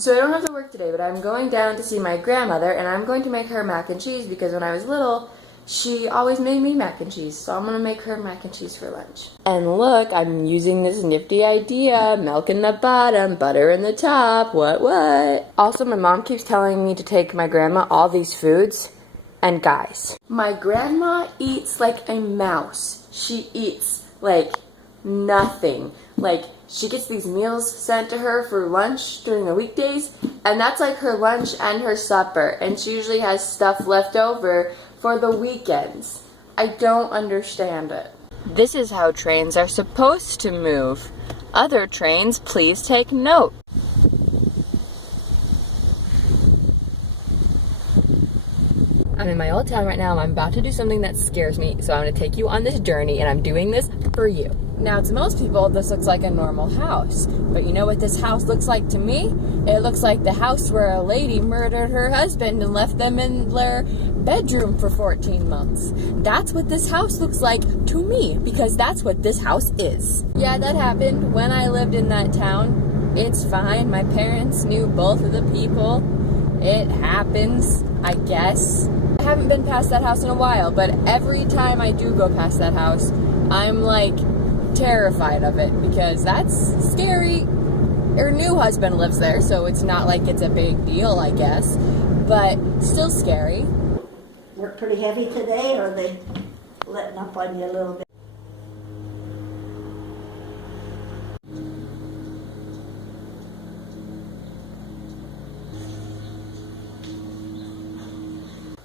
So I don't have to work today, but I'm going down to see my grandmother, and I'm going to make her mac and cheese because when I was little, she always made me mac and cheese. So I'm going to make her mac and cheese for lunch. And look, I'm using this nifty idea. Milk in the bottom, butter in the top. What? Also, my mom keeps telling me to take my grandma all these foods. And guys, my grandma eats like a mouse. She eats like nothing. Like, she gets these meals sent to her for lunch during the weekdays, and that's like her lunch and her supper, and she usually has stuff left over for the weekends. I don't understand it. This is how trains are supposed to move. Other trains, please take note. I'm in my old town right now. I'm about to do something that scares me, so I'm going to take you on this journey, and I'm doing this for you. Now, to most people, this looks like a normal house, but you know what this house looks like to me? It looks like the house where a lady murdered her husband and left them in their bedroom for 14 months. That's what this house looks like to me, because that's what this house is. Yeah, that happened when I lived in that town. It's fine. My parents knew both of the people. It happens, I guess. I haven't been past that house in a while, but every time I do go past that house, I'm like terrified of it because that's scary. Her new husband lives there, so it's not like it's a big deal, I guess, but still scary. Work pretty heavy today, or are they letting up on you a little bit?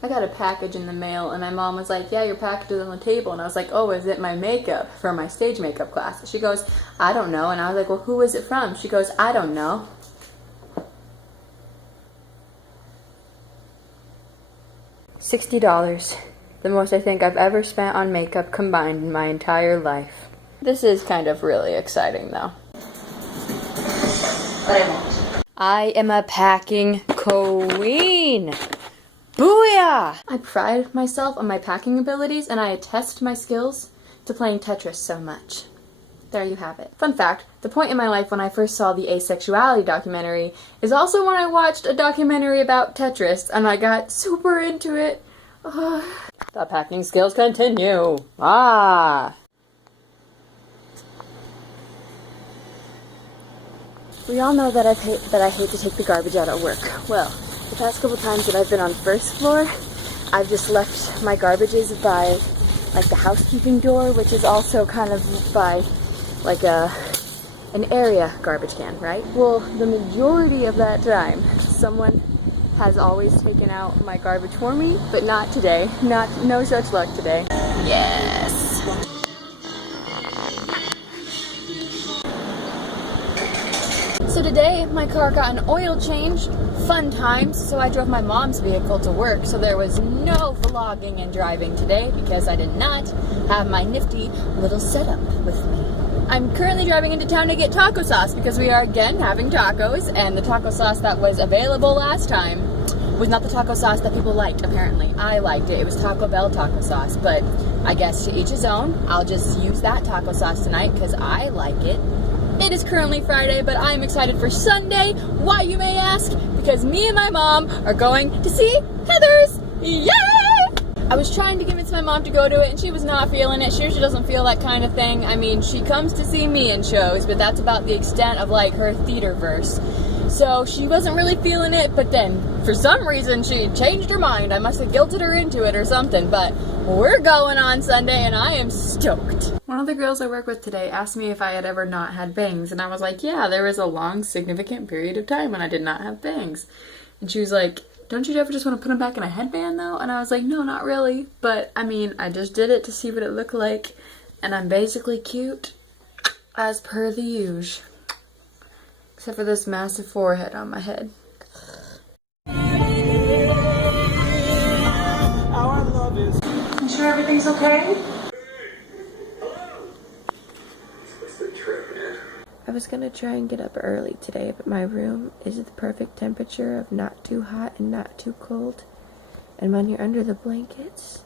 I got a package in the mail, and my mom was like, yeah, your package is on the table. And I was like, oh, is it my makeup for my stage makeup class? She goes, I don't know. And I was like, well, who is it from? She goes, I don't know. $60. The most I think I've ever spent on makeup combined in my entire life. This is kind of really exciting, though. But I won't. I am a packing queen. Booyah! I pride myself on my packing abilities, and I attest my skills to playing Tetris so much. There you have it. Fun fact, the point in my life when I first saw the asexuality documentary is also when I watched a documentary about Tetris, and I got super into it. The packing skills continue. We all know that I hate to take the garbage out at work. Well, the past couple times that I've been on first floor, I've just left my garbages by like the housekeeping door, which is also kind of by like an area garbage can, right? Well, the majority of that time, someone has always taken out my garbage for me, but not today. No such luck today. Yes. So today, my car got an oil change. Fun times. So I drove my mom's vehicle to work, so there was no vlogging and driving today because I did not have my nifty little setup with me. I'm currently driving into town to get taco sauce because we are again having tacos, and the taco sauce that was available last time was not the taco sauce that people liked, apparently. I liked it. It was Taco Bell taco sauce, but I guess to each his own. I'll just use that taco sauce tonight because I like it. It is currently Friday, but I'm excited for Sunday. Why, you may ask? Because me and my mom are going to see Heathers! Yay! I was trying to convince my mom to go to it, and she was not feeling it. She usually doesn't feel that kind of thing. I mean, she comes to see me in shows, but that's about the extent of, like, her theater verse. So she wasn't really feeling it, but then, for some reason, she changed her mind. I must have guilted her into it or something, but we're going on Sunday, and I am stoked. One of the girls I work with today asked me if I had ever not had bangs, and I was like, yeah, there was a long, significant period of time when I did not have bangs. And she was like, don't you ever just want to put them back in a headband, though? And I was like, no, not really. But, I mean, I just did it to see what it looked like, and I'm basically cute, as per the usual. Except for this massive forehead on my head. You sure everything's okay? I was gonna try and get up early today, but my room is the perfect temperature of not too hot and not too cold. And when you're under the blankets,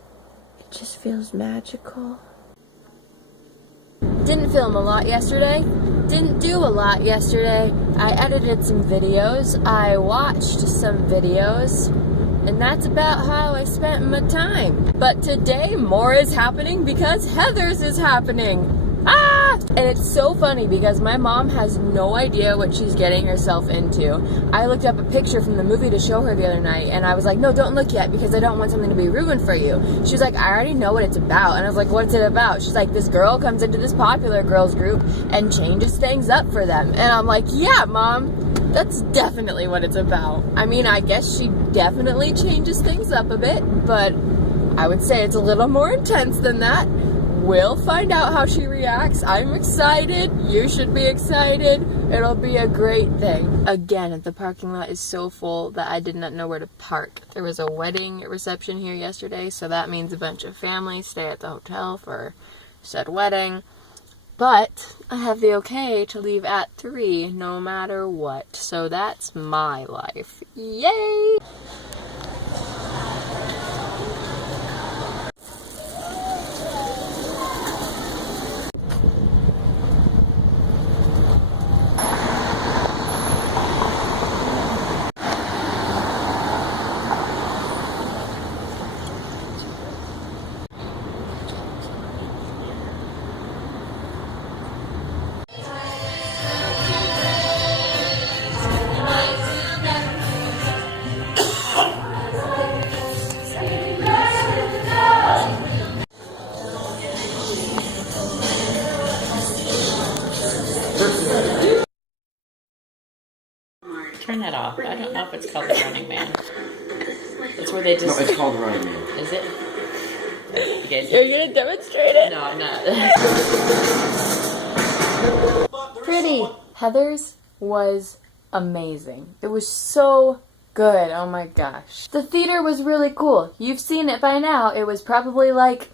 it just feels magical. Didn't film a lot yesterday. Didn't do a lot yesterday. I edited some videos. I watched some videos. And that's about how I spent my time. But today, more is happening because Heather's is happening. Ah! And it's so funny because my mom has no idea what she's getting herself into. I looked up a picture from the movie to show her the other night, and I was like, no, don't look yet because I don't want something to be ruined for you. She was like, I already know what it's about. And I was like, what's it about? She's like, this girl comes into this popular girls group and changes things up for them. And I'm like, yeah, Mom. That's definitely what it's about. I mean, I guess she definitely changes things up a bit, but I would say it's a little more intense than that. We'll find out how she reacts. I'm excited. You should be excited. It'll be a great thing. Again, the parking lot is so full that I did not know where to park. There was a wedding reception here yesterday, so that means a bunch of families stay at the hotel for said wedding. But I have the okay to leave at 3 no matter what. So that's my life. Yay! Turn that off. I don't know if it's called the Running Man. It's where they just... No, it's called the Running Man. Is it? You guys... You're gonna demonstrate it? No, I'm not. Pretty. Heather's was amazing. It was so good. Oh my gosh. The theater was really cool. You've seen it by now. It was probably like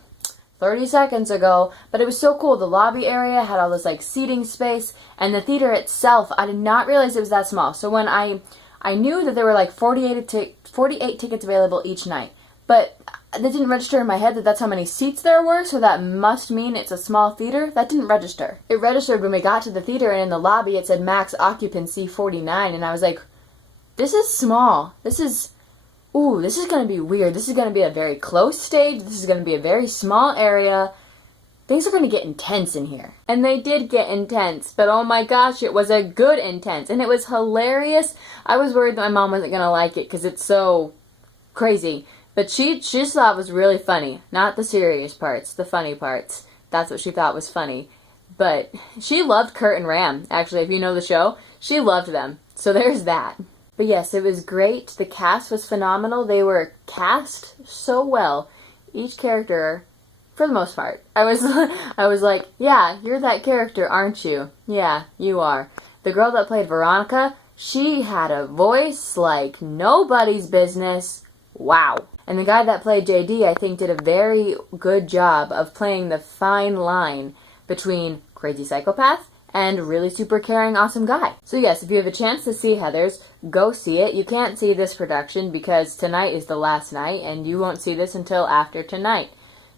30 seconds ago, but it was so cool. The lobby area had all this like seating space, and the theater itself, I did not realize it was that small. So when I knew that there were like 48 tickets available each night, but that didn't register in my head that that's how many seats there were, so that must mean it's a small theater. That didn't register. It registered when we got to the theater, and in the lobby it said max occupancy 49, and I was like, this is small. This is going to be weird. This is going to be a very close stage. This is going to be a very small area. Things are going to get intense in here. And they did get intense, but oh my gosh, it was a good intense, and it was hilarious. I was worried that my mom wasn't going to like it because it's so crazy. But she just thought it was really funny. Not the serious parts, the funny parts. That's what she thought was funny. But she loved Kurt and Ram, actually, if you know the show. She loved them. So there's that. But yes, it was great. The cast was phenomenal. They were cast so well. Each character, for the most part. I was like, yeah, you're that character, aren't you? Yeah, you are. The girl that played Veronica, she had a voice like nobody's business. Wow. And the guy that played JD, I think, did a very good job of playing the fine line between crazy psychopath and really super caring, awesome guy. So yes, if you have a chance to see Heather's, go see it. You can't see this production because tonight is the last night, and you won't see this until after tonight.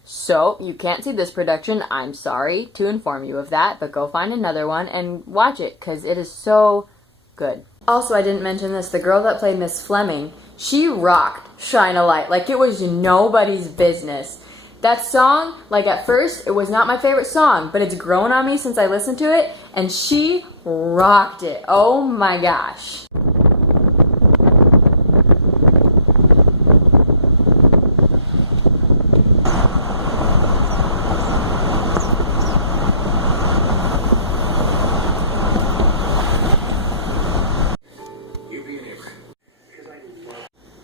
So, you can't see this production. I'm sorry to inform you of that, but go find another one and watch it, because it is so good. Also, I didn't mention this, the girl that played Miss Fleming, she rocked Shine a Light like it was nobody's business. That song, like at first, it was not my favorite song, but it's grown on me since I listened to it, and she rocked it. Oh my gosh.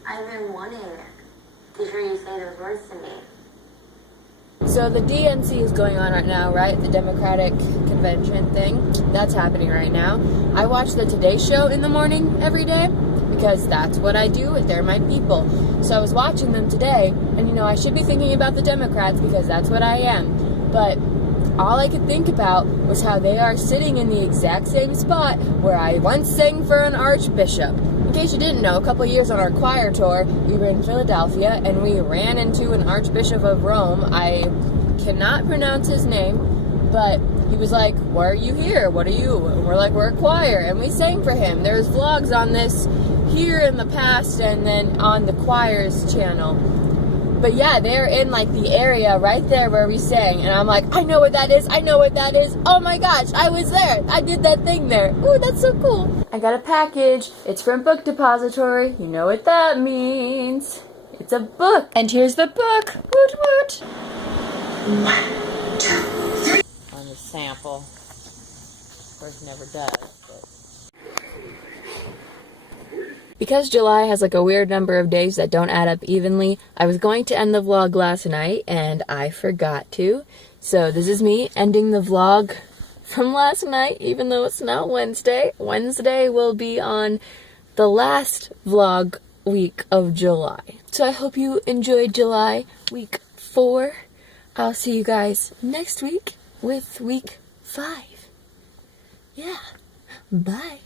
I've been wanting to hear you say those words to me. So the DNC is going on right now, right? The Democratic Convention thing. That's happening right now. I watch the Today Show in the morning every day because that's what I do. They're my people. So I was watching them today, and you know, I should be thinking about the Democrats because that's what I am. But all I could think about was how they are sitting in the exact same spot where I once sang for an archbishop. In case you didn't know, a couple years on our choir tour, we were in Philadelphia, and we ran into an Archbishop of Rome. I cannot pronounce his name, but he was like, why are you here? What are you? And we're like, we're a choir. And we sang for him. There's vlogs on this here in the past and then on the choir's channel. But yeah, they're in like the area right there where we sang. And I'm like, I know what that is. I know what that is. Oh my gosh, I was there. I did that thing there. Ooh, that's so cool. I got a package. It's from Book Depository. You know what that means. It's a book. And here's the book. Woot woot. 1, 2, 3. On the sample. Of course, never does. But. Because July has like a weird number of days that don't add up evenly, I was going to end the vlog last night and I forgot to. So this is me ending the vlog from last night, even though it's now Wednesday. Wednesday will be on the last vlog week of July. So I hope you enjoyed July week 4. I'll see you guys next week with week 5. Yeah. Bye.